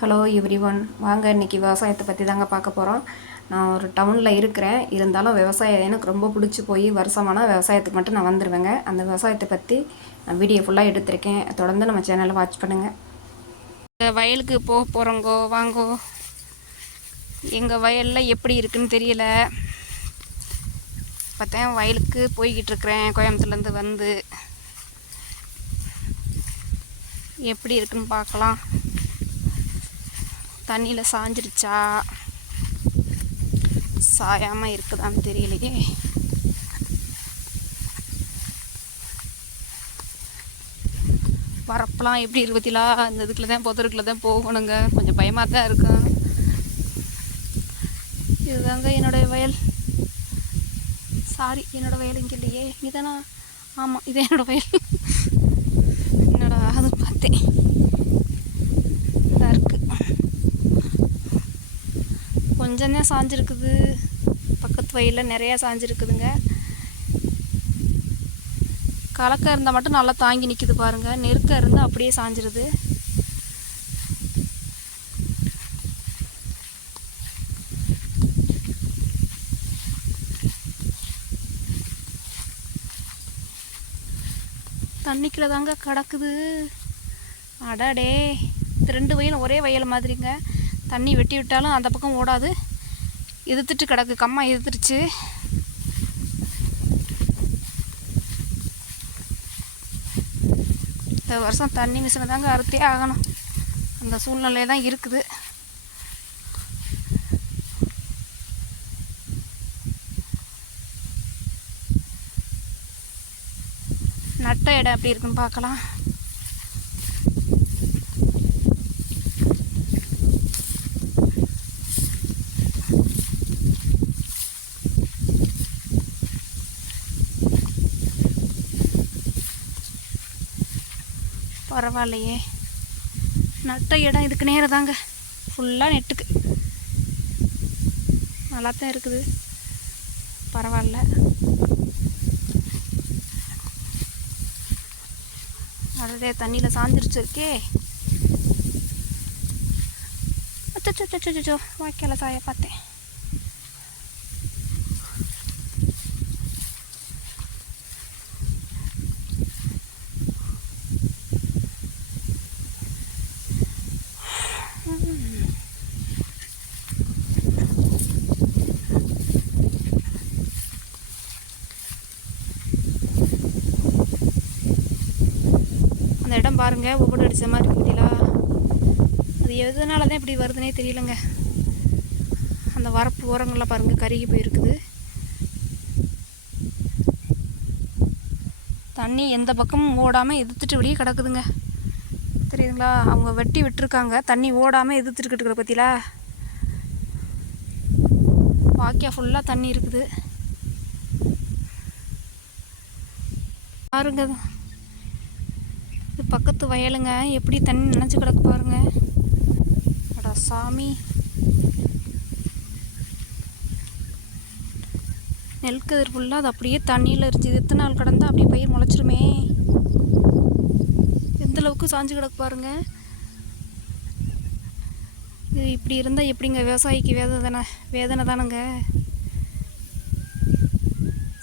Hello everyone, வாங்க இன்றைக்கி விவசாயத்தை பற்றி தாங்க பார்க்க போகிறோம். நான் ஒரு டவுனில் இருக்கிறேன், இருந்தாலும் விவசாயம் எனக்கு ரொம்ப பிடிச்சி போய் வருஷமானால் விவசாயத்துக்கு மட்டும் நான் வந்துடுவேங்க. அந்த விவசாயத்தை பற்றி நான் வீடியோ ஃபுல்லாக எடுத்திருக்கேன். தொடர்ந்து நம்ம சேனலை வாட்ச் பண்ணுங்கள். வயலுக்கு போக போகிறோங்கோ, வாங்கோ. எங்கள் வயலில் எப்படி இருக்குன்னு தெரியல. பார்த்தேன் வயலுக்கு போய்கிட்டு இருக்கிறேன். கோயம்புத்தூர்லேருந்து வந்து எப்படி இருக்குன்னு பார்க்கலாம். தண்ணியில் சாஞ்சிருச்சா சாயாமல் இருக்குதான்னு தெரியலையே. வரப்பெல்லாம் எப்படி இருபத்திலா அந்த இதுக்குள்ள தான் புதருக்குள்ள தான் போகணுங்க. கொஞ்சம் பயமாக தான் இருக்கும். இதுதாங்க என்னோடய வயல். சாரி, என்னோடய வயல் இங்கே இல்லையே. இதானா? ஆமாம், இது என்னோடய வயல். என்னோட அது பார்த்தேன் இருக்கு. கொஞ்சம் தான் சாஞ்சிருக்குது. பக்கத்து வயலில் நிறையா சாஞ்சிருக்குதுங்க. கலக்க இருந்தால் மட்டும் நல்லா தாங்கி நிற்கிது பாருங்கள். நெருக்க இருந்தால் அப்படியே சாஞ்சிருது. தண்ணிக்குள்ள தாங்க கிடக்குது. அடாடே, இந்த ரெண்டு வயலும் ஒரே வயல் மாதிரிங்க. தண்ணி வெட்டி விட்டாலும் அந்த பக்கம் ஓடாது. எதிர்த்துட்டு கிடக்கு, கம்மா எதிர்த்துருச்சு. இந்த வருஷம் தண்ணி மிஷினை தாங்க அறுத்தே ஆகணும். அந்த சூழ்நிலை தான் இருக்குது. நட்ட இடம் எப்படி இருக்குன்னு பார்க்கலாம். பரவாயில்லையே, நட்ட இடம் இதுக்கு நேரம் தாங்க. ஃபுல்லாக நெட்டுக்கு நல்லா தான் இருக்குது. பரவாயில்ல. அடடே, தண்ணியில் சாஞ்சிருச்சு இருக்கே. அச்சோ, வாய்க்கால சாய பார்த்தேன். அந்த இடம் பாருங்கள், ஒவ்வொரு அடித்த மாதிரி இருக்குதுங்களா. அது எதனால தான் இப்படி வருதுன்னே தெரியலங்க. அந்த வரப்பு ஓரங்கள்லாம் பாருங்கள், கருகி போயிருக்குது. தண்ணி எந்த பக்கமும் ஓடாமல் எதிர்த்துட்டு வெளியே கிடக்குதுங்க. தெரியுதுங்களா? அவங்க வெட்டி விட்டுருக்காங்க, தண்ணி ஓடாமல் எதிர்த்துட்டு இருக்கிற பற்றிலா. வாக்கியா ஃபுல்லாக தண்ணி இருக்குது பாருங்க. இது பக்கத்து வயலுங்க, எப்படி தண்ணி நினச்சி கிடக்கு பாருங்க. அடா சாமி, நெல்கதிர் ஃபுல்லாக அது அப்படியே தண்ணியில் இருந்துச்சு. எத்தனை நாள் கடந்தால் அப்படியே பயிர் முளைச்சிருமே. எந்தளவுக்கு சாஞ்சு கிடக்கு பாருங்க. இது இப்படி இருந்தால் எப்படிங்க விவசாயிக்கு வேதனை தானங்க.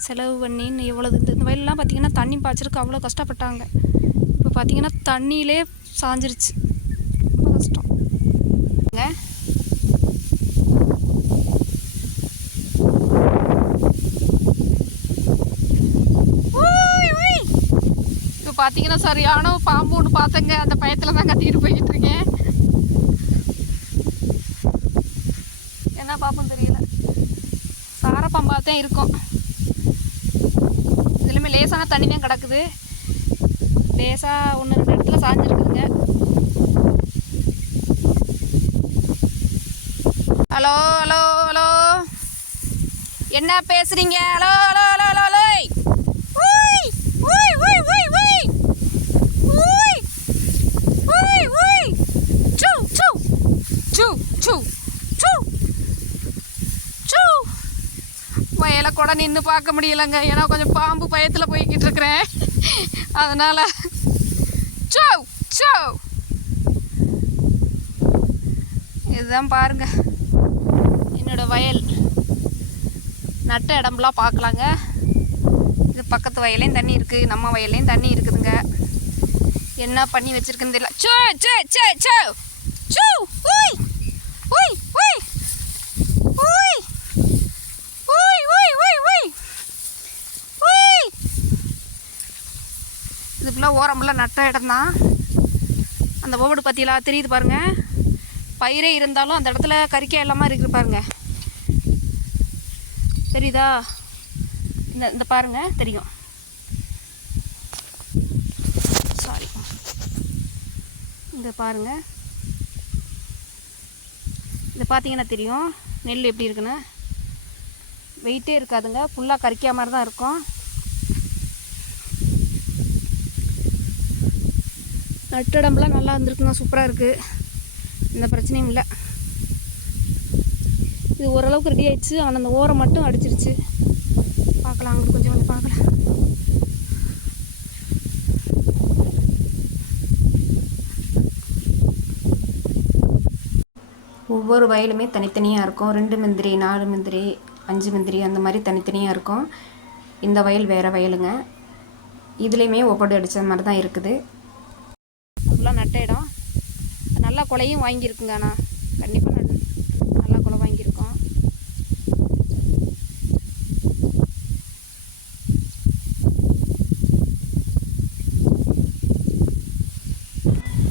செலவு பண்ணி எவ்வளவு இந்த வயலெலாம் பார்த்திங்கன்னா தண்ணி பாய்ச்சறதுக்கு அவ்வளோ கஷ்டப்பட்டாங்க. இப்போ பார்த்திங்கன்னா தண்ணியிலே சாஞ்சிருச்சு. ரொம்ப கஷ்டம். இப்போ பார்த்தீங்கன்னா சரியான பாம்பு ஒன்று பார்த்தங்க. அந்த பயத்தில் தான் கத்திக்கிட்டு போய்கிட்டு இருக்கேன். என்ன பாம்புன்னு தெரியல. சாரப்பாம்பாக தான் இருக்கும். இதுலையுமே லேசான தண்ணி தான் கிடக்குது. லேசாக ஒன்று ரெண்டு இடத்துல சாஞ்சிருக்குதுங்க. ஹலோ ஹலோ ஹலோ, என்ன பேசுறீங்க? Hello hello hello hello hello. வயலை கூட நின்று பார்க்க முடியலைங்க. ஏன்னா கொஞ்சம் பாம்பு பயத்தில் போய்கிட்டு இருக்கிறேன். அதனால் சோ சோ இதுதான் பாருங்கள் என்னோடய வயல். நட்ட இடம்லாம் பார்க்கலாங்க. இது பக்கத்து வயலையும் தண்ணி இருக்குது, நம்ம வயல்லையும் தண்ணி இருக்குதுங்க. என்ன பண்ணி வச்சுருக்குன்னு தெரியல. So so so so so ஓய் ஓய் ஓய் ஓய் ஓய் ஓய் ஓய் ஓய் ஓய். இது ஃபுல்லாக ஓரமெல்லாம் நட்ட இடம் தான். அந்த ஓடு பற்றியெல்லாம் தெரியுது பாருங்கள். பயிரே இருந்தாலும் அந்த இடத்துல கறிக்காய் எல்லாமே இருக்குது பாருங்க. தெரியுதா? இந்த பாருங்க தெரியும். சாரி, இந்த பாருங்க. இதை பார்த்தீங்கன்னா தெரியும் நெல் எப்படி இருக்குன்னு. வெயிட்டே இருக்காதுங்க, ஃபுல்லாக கறிக்காய் மாதிரி தான் இருக்கும். நட்டடம்பெலாம் நல்லா இருந்திருக்குங்க, சூப்பராக இருக்குது, எந்த பிரச்சனையும் இல்லை. இது ஓரளவுக்கு ரெடி ஆயிடுச்சு. ஆனால் அந்த ஓரம் மட்டும் அடிச்சிருச்சு. பார்க்கலாம், அங்கே கொஞ்சம் வந்து பார்க்கலாம். ஒவ்வொரு வயலுமே தனித்தனியாக இருக்கும். 2 முந்திரி, 4 முந்திரி, 5 முந்திரி அந்த மாதிரி தனித்தனியாக இருக்கும். இந்த வயல் வேறு வயலுங்க. இதுலேயுமே ஒப்படு அடித்த மாதிரி தான் இருக்குது. இதெல்லாம் நட்ட இடம். நல்லா கொலையும் வாங்கியிருக்குங்க. ஆனால் கண்டிப்பாக நல்லா கொலை வாங்கியிருக்கோம்.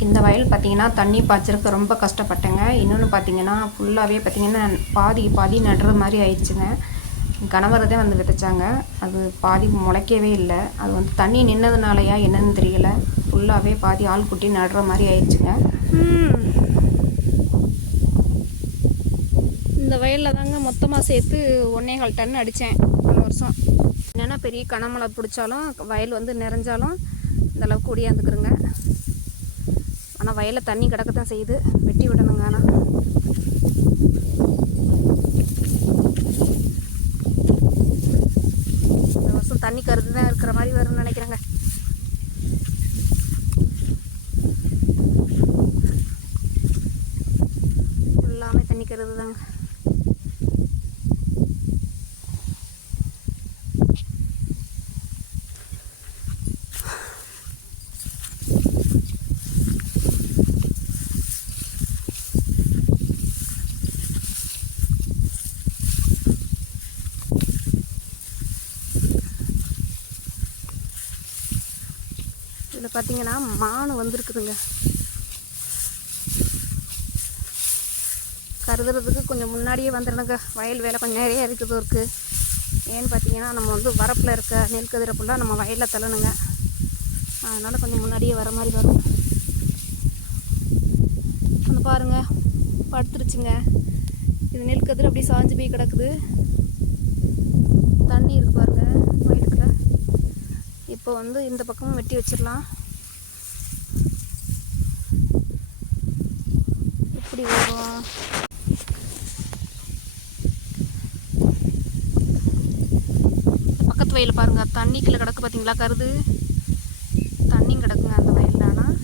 இந்த வயல் பார்த்திங்கன்னா தண்ணி பாய்ச்சறதுக்கு ரொம்ப கஷ்டப்பட்டேங்க. இன்னொன்று பார்த்திங்கன்னா ஃபுல்லாகவே பார்த்திங்கன்னா பாதி நடுற மாதிரி ஆயிடுச்சுங்க. கணவரதே வந்து விதைச்சாங்க, அது பாதி முளைக்கவே இல்லை. அது வந்து தண்ணி நின்னதுனாலயா என்னன்னு தெரியல, ஃபுல்லாகவே பாதி ஆள் குட்டி நடுற மாதிரி ஆயிடுச்சுங்க. இந்த வயலில் தாங்க மொத்தமாக சேர்த்து 1.25 டன் அடித்தேன் போன வருஷம். என்னென்னா பெரிய கனமழை பிடிச்சாலும் வயல் வந்து நிறைஞ்சாலும் இந்தளவுக்கு ஓடியாந்துக்குறேங்க. ஆனால் வயலில் தண்ணி கிடக்க தான் செய்யுது, வெட்டி விடணுங்க. ஆனால் இந்த வருஷம் தண்ணி கருது தான் இருக்கிற மாதிரி வரும்னு நினைக்கிறேங்க. எல்லாமே தண்ணி கருது தாங்க. இதில் பார்த்தீங்கன்னா மானு வந்துருக்குதுங்க. கருதுறதுக்கு கொஞ்சம் முன்னாடியே வந்துடணுங்க. வயல் வேலை கொஞ்சம் நிறைய இருக்குது. ஏன்னு பார்த்தீங்கன்னா நம்ம வந்து வரப்பில் இருக்க நெல் கதிரை ஃபுல்லாக நம்ம வயலில் தள்ளணுங்க. அதனால் கொஞ்சம் முன்னாடியே வர மாதிரி வரும். அந்த பாருங்கள் படுத்துருச்சுங்க. இது நெல் கதிரை அப்படியே சாஞ்சு போய் கிடக்குது. தண்ணி இருக்கு பாருங்கள் வயலுக்குள்ள. இப்போ வந்து இந்த பக்கமும் வெட்டி வச்சிடலாம். இப்படி வரும். பக்கத்து வயலில் பாருங்கள் தண்ணிக்குள்ளே கிடக்கு பார்த்தீங்களா, கருது தண்ணியும் கிடக்குங்க அந்த வயலில். ஆனால்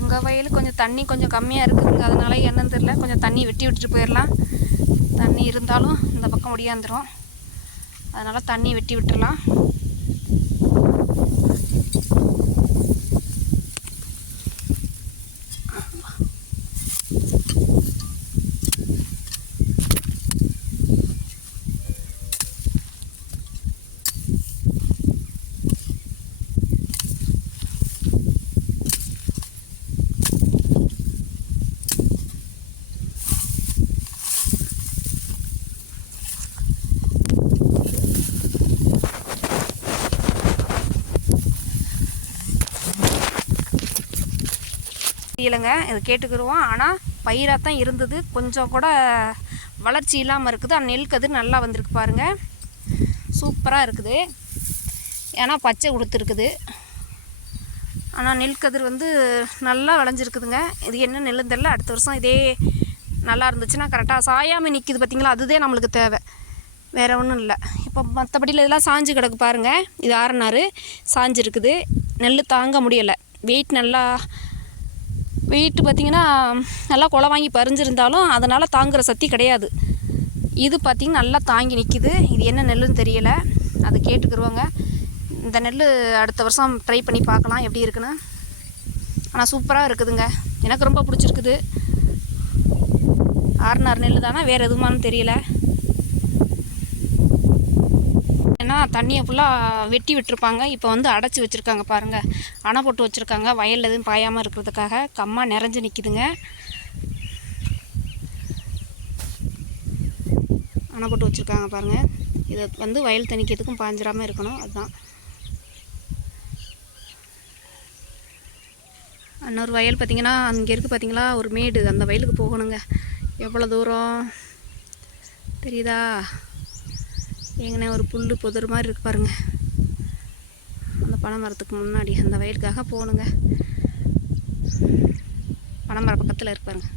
எங்கள் வயல் கொஞ்சம் தண்ணி கொஞ்சம் கம்மியாக இருக்குதுங்க. அதனால என்னன்னு தெரியல, கொஞ்சம் தண்ணி வெட்டி விட்டுட்டு போயிடலாம். தண்ணி இருந்தாலும் இந்த பக்கம் ஒடியாந்துடும். அதனால் தண்ணி வெட்டி விட்டுடலாம். இல்லைங்க, இது கேட்டுக்கிடுவோம். ஆனால் பயிராக தான் இருந்தது, கொஞ்சம் கூட வளர்ச்சி இல்லாமல் இருக்குது. ஆனால் நெல் கதிர் நல்லா வந்திருக்கு பாருங்கள், சூப்பராக இருக்குது. ஏன்னா பச்சை கொடுத்துருக்குது. ஆனால் நெல் கதிர் வந்து நல்லா விளைஞ்சிருக்குதுங்க. இது என்ன நெல்லுன்னு தெரியல. அடுத்த வருஷம் இதே நல்லா இருந்துச்சுன்னா கரெக்டாக சாயாமல் நிற்கிது பார்த்தீங்களா, அதுதான் நம்மளுக்கு தேவை, வேறு ஒன்றும் இல்லை. இப்போ மற்றபடியில் இதெல்லாம் சாஞ்சு கிடக்கு பாருங்கள். இது ஆறுநாறு சாஞ்சு இருக்குது. நெல் தாங்க முடியலை, வெயிட் நல்லா வெயிட் பார்த்திங்கன்னா நல்லா குலை வாங்கி பறிஞ்சிருந்தாலும் அதனால் தாங்குகிற சக்தி கிடையாது. இது பார்த்திங்கன்னா நல்லா தாங்கி நிற்கிது. இது என்ன நெல்லுன்னு தெரியலை, அது கேட்டுக்கிருவாங்க. இந்த நெல் அடுத்த வருஷம் ட்ரை பண்ணி பார்க்கலாம் எப்படி இருக்குன்னு. ஆனால் சூப்பராக இருக்குதுங்க, எனக்கு ரொம்ப பிடிச்சிருக்குது. ஆர்ஆர் நெல் தானே, வேறு எதுவுமானு தெரியல. ஏன்னா தண்ணியை ஃபுல்லாக வெட்டி விட்டுருப்பாங்க, இப்போ வந்து அடைச்சி வச்சுருக்காங்க பாருங்கள், அணை போட்டு வச்சுருக்காங்க வயலில் எதுவும் பாயாமல் இருக்கிறதுக்காக. கம்மா நிறைஞ்சு நிற்கிதுங்க, அணை போட்டு வச்சுருக்காங்க பாருங்கள். இதை வந்து வயல் தணிக்கிறதுக்கும் பாஞ்சிராமல் இருக்கணும், அதுதான். இன்னொரு வயல் பார்த்திங்கன்னா அங்கே இருக்குது பார்த்திங்களா, ஒரு மேடு, அந்த வயலுக்கு போகணுங்க. எவ்வளோ தூரம் தெரியுதா? எங்கன்னே ஒரு புல் புதர் மாதிரி இருக்கு பாருங்கள், அந்த பனை மரத்துக்கு முன்னாடி அந்த வயலுக்காக போகணுங்க. பனை மரம் பக்கத்தில் இருக்கு பாருங்கள்.